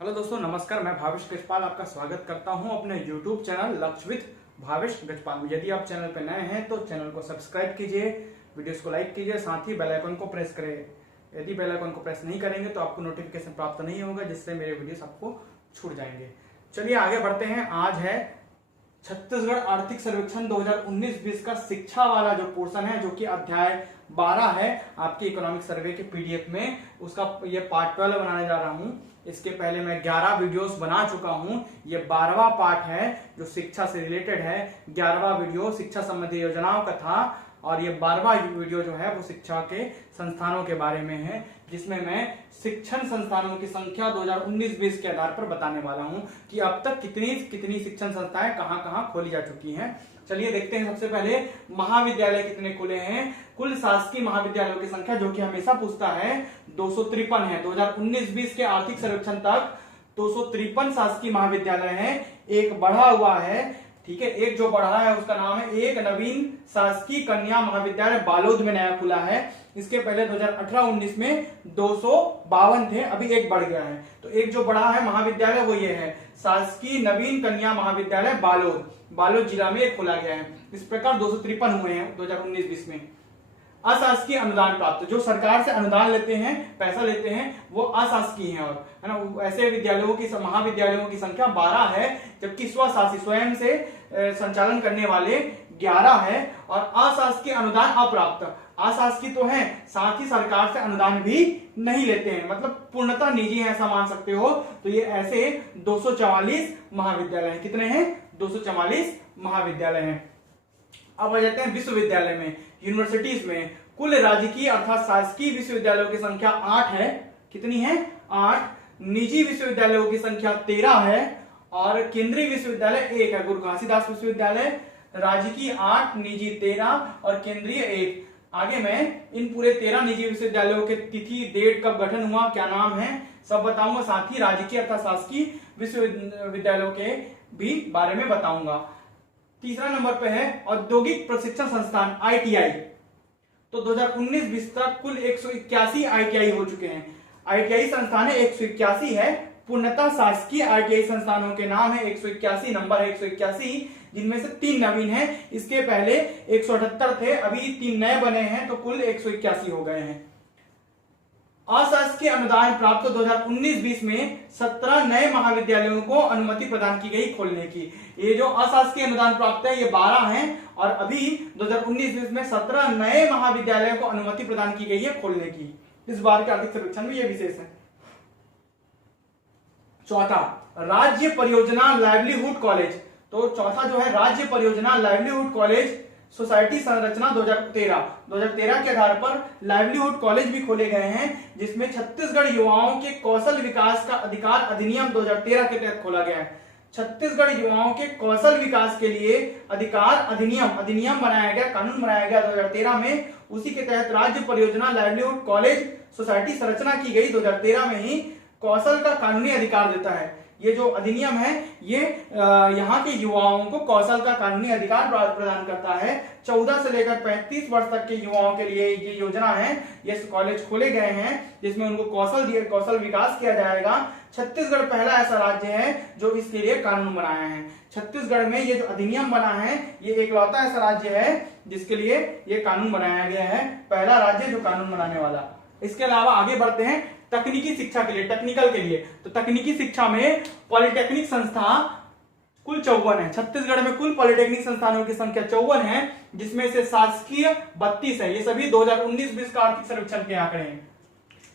Hello दोस्तों, नमस्कार। मैं भावेश गजपाल आपका स्वागत करता हूं अपने YouTube चैनल लक्ष्य विद भावेश गजपाल में। यदि आप चैनल पर नए हैं तो चैनल को सब्सक्राइब कीजिए, वीडियोस को लाइक कीजिए, साथ ही बेल आइकन को प्रेस करें। यदि बेल आइकन को प्रेस नहीं करेंगे तो आपको नोटिफिकेशन प्राप्त नहीं होगा, जिससे मेरे वीडियोस आपको छूट जाएंगे। चलिए आगे बढ़ते हैं। आज है छत्तीसगढ़ आर्थिक सर्वेक्षण 2019-20 का शिक्षा वाला जो पोर्शन है, जो कि अध्याय 12 है आपके इकोनॉमिक सर्वे के पीडीएफ में। उसका ये पार्ट 12 बनाने जा रहा हूं। इसके पहले मैं 11 वीडियोस बना चुका हूं। ये 12वां पार्ट है जो शिक्षा से रिलेटेड है। 11वां वीडियो शिक्षा संबंधी योजनाओं का था और ये 12वां वीडियो जो है वो शिक्षा के संस्थानों के बारे में है, जिसमें मैं शिक्षण संस्थानों की संख्या 2019-20 के आधार पर बताने वाला हूं कि अब तक कितनी शिक्षण संस्थाएं कहां-कहां खोली जा चुकी हैं। चलिए देखते हैं। सबसे पहले महाविद्यालय कितने खुले हैं। कुल शासकीय महाविद्यालयों की संख्या, जो कि हमेशा पूछता है, 253 है। 2019-20 के आर्थिक सर्वेक्षण तक 253 शासकीय महाविद्यालय हैं। एक बढ़ा हुआ है, ठीक है। एक जो बढ़ा है उसका नाम है एक नवीन शासकीय कन्या महाविद्यालय बालोद में नया खुला है। इसके पहले 2018-19 में 252 थे, अभी एक बढ़ गया है। तो एक जो बढ़ा है महाविद्यालय वो ये है, शासकीय नवीन कन्या महाविद्यालय बालोद जिला में एक खोला गया है। इस प्रकार 253 हुए हैं 2019-20 में। अशासकीय अनुदान प्राप्त, जो सरकार से अनुदान लेते हैं, पैसा लेते हैं, वो अशासकीय हैं। और है ना, ऐसे विद्यालयों की महाविद्यालयों की संख्या 12 है, जबकि स्वशासी स्वयं से संचालन करने वाले 11 है। और अशासकीय अनुदान अप्राप्त, अशासकीय तो है, साथ ही सरकार से अनुदान भी नहीं लेते हैं, मतलब पूर्णतः निजी है, ऐसा मान सकते हो। तो ये ऐसे 244 महाविद्यालय हैं। कितने हैं? 244 महाविद्यालय हैं। अब आ जाते हैं विश्वविद्यालय में, यूनिवर्सिटीज में। कुल राजकीय अर्थात शासकीय विश्वविद्यालयों की संख्या 8 है। कितनी है? 8। निजी विश्वविद्यालयों की संख्या 13 है और केंद्रीय विश्वविद्यालय 1 है। गुरु घासीदास विश्वविद्यालय, राजकीय 8, निजी 13 और केंद्रीय 1। आगे मैं इन पूरे 13 निजी विश्वविद्यालयों के तिथि, डेट, कब गठन हुआ, क्या नाम है, सब बताऊंगा। साथ ही राजकीय अर्थात शासकीय विश्वविद्यालयों के भी बारे में बताऊंगा। तीसरा नंबर पे है औद्योगिक प्रशिक्षण संस्थान ITI। तो 2019-20 तक कुल 181 ITI हो चुके हैं। ITI संस्थान 181 है, पूर्णतः शासकीय ITI संस्थानों के नाम है 181, नंबर है 181, जिनमें से 3 नवीन हैं। इसके पहले 178 थे, अभी 3 नए बने हैं, तो कुल 181 हो गए हैं। अशासकीय अनुदान प्राप्त 2019-20 में 17 नए महाविद्यालयों को अनुमति प्रदान की गई खोलने की। ये जो अशासकीय अनुदान प्राप्त है ये 12 हैं और अभी 2019-20 में 17 नए महाविद्यालयों को अनुमति प्रदान की गई है खोलने की। इस बार के आर्थिक सर्वेक्षण में ये विशेष है। चौथा, राज्य परियोजना लाइवलीहुड कॉलेज। तो चौथा जो है राज्य परियोजना लाइवलीहुड कॉलेज सोसाइटी संरचना 2013 के आधार पर लाइवलीहुड कॉलेज भी खोले गए हैं, जिसमें छत्तीसगढ़ युवाओं के कौशल विकास का अधिकार अधिनियम 2013 के तहत खोला गया है। छत्तीसगढ़ युवाओं के कौशल विकास के लिए अधिकार अधिनियम बनाया गया, कानून बनाया गया 2013 में। उसी के तहत राज्य परियोजना लाइवलीहुड कॉलेज सोसाइटी संरचना की गई 2013 में ही। कौशल का कानूनी अधिकार देता है ये जो अधिनियम है, ये यहाँ के युवाओं को कौशल का कानूनी अधिकार प्रदान करता है। 14 से लेकर 35 वर्ष तक के युवाओं के लिए ये योजना है, ये कॉलेज खोले गए हैं, जिसमें उनको कौशल विकास किया जाएगा। छत्तीसगढ़ पहला ऐसा राज्य है जो इसके लिए कानून बनाया है। छत्तीसगढ़ में ये जो अधिनियम बना है, ये एकलौता ऐसा राज्य है जिसके लिए ये कानून बनाया गया है, पहला राज्य जो कानून बनाने वाला। इसके अलावा आगे बढ़ते हैं तकनीकी शिक्षा के लिए, टेक्निकल के लिए। तो तकनीकी शिक्षा में पॉलिटेक्निक संस्था कुल 54 है। छत्तीसगढ़ में कुल पॉलिटेक्निक संस्थानों की संख्या 54 है, जिसमें से शासकीय 32 है। ये सभी 2019-20 का आर्थिक सर्वेक्षण के आंकड़े हैं,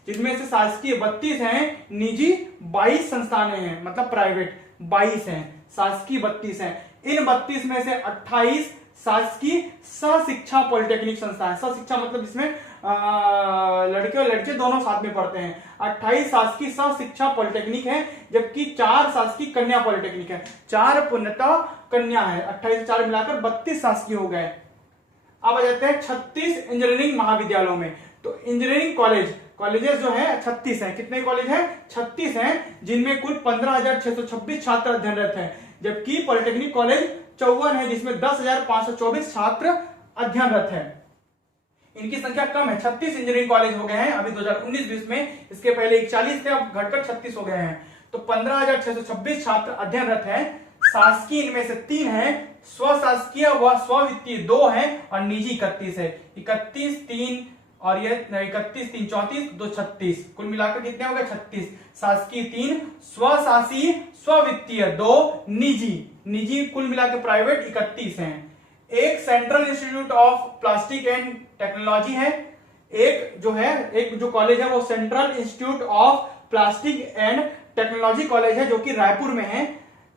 जिसमें से शासकीय 32 हैं, निजी 22 संस्थानें हैं, मतलब प्राइवेट 22 हैं, शासकीय 32 हैं। इन 32 में से 28 शासकीय सशिक्षा पॉलिटेक्निक संस्था है। सशिक्षा मतलब इसमें लड़के और लड़के दोनों साथ में पढ़ते हैं। 28 शासकीय सशिक्षा पॉलिटेक्निक है, जबकि 4 शासकीय कन्या पॉलिटेक्निक है। 4 पूर्णतः कन्या है। 28 4 मिलाकर 32 शासकीय हो गए। अब आ जाते हैं 36 इंजीनियरिंग महाविद्यालयों में। तो इंजीनियरिंग कॉलेजेस जो है 36 हैं। कितने कॉलेज हैं? 36 हैं, जिनमें कुल 15,626 छात्र अध्ययनरत हैं, जबकि पॉलिटेक्निक कॉलेज 54 है, जिसमें 10,524 छात्र अध्ययनरत हैं। इनकी संख्या कम है, 36 इंजीनियरिंग कॉलेज हो गए हैं अभी 2019-20 में। इसके पहले 41 थे, अब घटकर 36 हो गए हैं। तो 15,626 छात्र अध्ययनरत हैं। शासकीय इनमें से 3 हैं, स्वशासकीय व स्व-वित्तीय 2 हैं और निजी 31 है। 31 3 और ये 31 3 34 2 36, कुल मिलाकर कितने हो गए 36। शासकीय 3, स्वशासी स्व-वित्तीय 2, निजी कुल मिलाकर प्राइवेट 31 हैं। एक central institute of plastic and technology है, एक जो कॉलेज है वो central institute of plastic and technology college है जो कि रायपुर में है।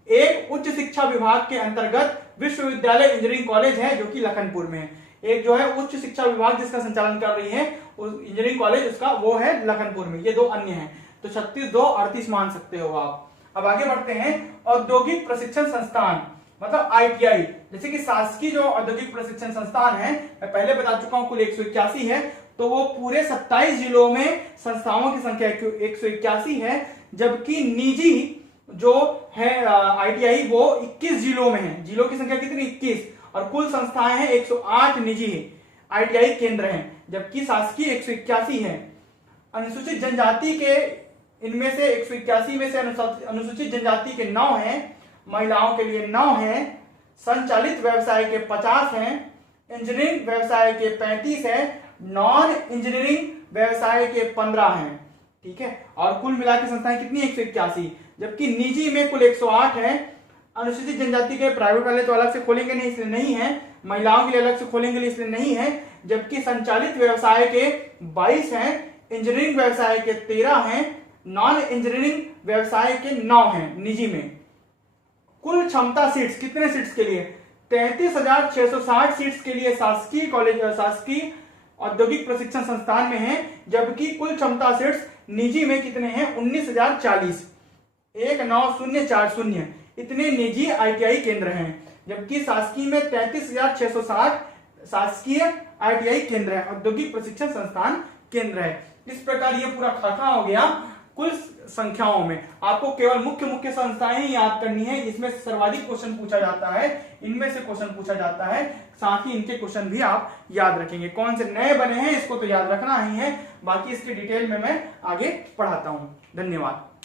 एक उच्च शिक्षा विभाग के अंतर्गत विश्वविद्यालय इंजीनियरिंग कॉलेज है जो कि लखनपुर में है। एक जो है उच्च शिक्षा विभाग जिसका संचालन कर रही है इंजीनियरिंग कॉलेज, उसका वो है लखनपुर में। ये 2 अन्य हैं, तो 36 2 38 मान सकते हो आप। अब आगे बढ़ते हैं। औद्योगिक प्रशिक्षण संस्थान मतलब ITI, जैसे कि शासकीय जो औद्योगिक प्रशिक्षण संस्थान है, मैं पहले बता चुका हूं कुल 181 है, तो वो पूरे 27 जिलों में संस्थाओं की संख्या 181 है, जबकि निजी जो है ITI वो 21 जिलों में है। जिलों की संख्या कितनी 21, और कुल संस्थाएं हैं 108 निजी ITI केंद्र हैं, जबकि शासकीय 181 है। अनुसूचित जनजाति के इनमें से 181 में से अनुसूचित जनजाति के 9 हैं, महिलाओं के लिए 9 हैं, संचालित व्यवसाय के 50 हैं, इंजीनियरिंग व्यवसाय के 35 हैं, नॉन इंजीनियरिंग व्यवसाय के 15 हैं। ठीक है, और कुल मिलाकर संस्थाएं कितनी 181, जबकि निजी में कुल 108 है। अनुसूचित जनजाति के प्राइवेट वाले तो अलग से खोलेंगे नहीं इसलिए नहीं है, महिलाओं के लिए अलग से खोलेंगे इसलिए नहीं है, जबकि संचालित व्यवसाय के 22 हैं, इंजीनियरिंग व्यवसाय के 13 हैं, नॉन इंजीनियरिंग व्यवसाय के 9 हैं निजी में। कुल क्षमता सीट्स कितने सीट्स के लिए 33,660 सीट्स के लिए शासकीय कॉलेज शासकीय औद्योगिक प्रशिक्षण संस्थान में है, जबकि कुल क्षमता सीट्स निजी में कितने हैं 19,040, 19,040 इतने निजी ITI केंद्र हैं, जबकि शासकीय में 33,660 शासकीय ITI केंद्र है, औद्योगिक प्रशिक्षण संस्थान केंद्र है। इस प्रकार ये पूरा खाका हो गया कुल संख्याओं में। आपको केवल मुख्य संस्थाएं ही याद करनी है, इसमें सर्वाधिक क्वेश्चन पूछा जाता है, इनमें से क्वेश्चन पूछा जाता है, साथ ही इनके क्वेश्चन भी आप याद रखेंगे। कौन से नए बने हैं इसको तो याद रखना ही है, बाकी इसके डिटेल में मैं आगे पढ़ाता हूं। धन्यवाद।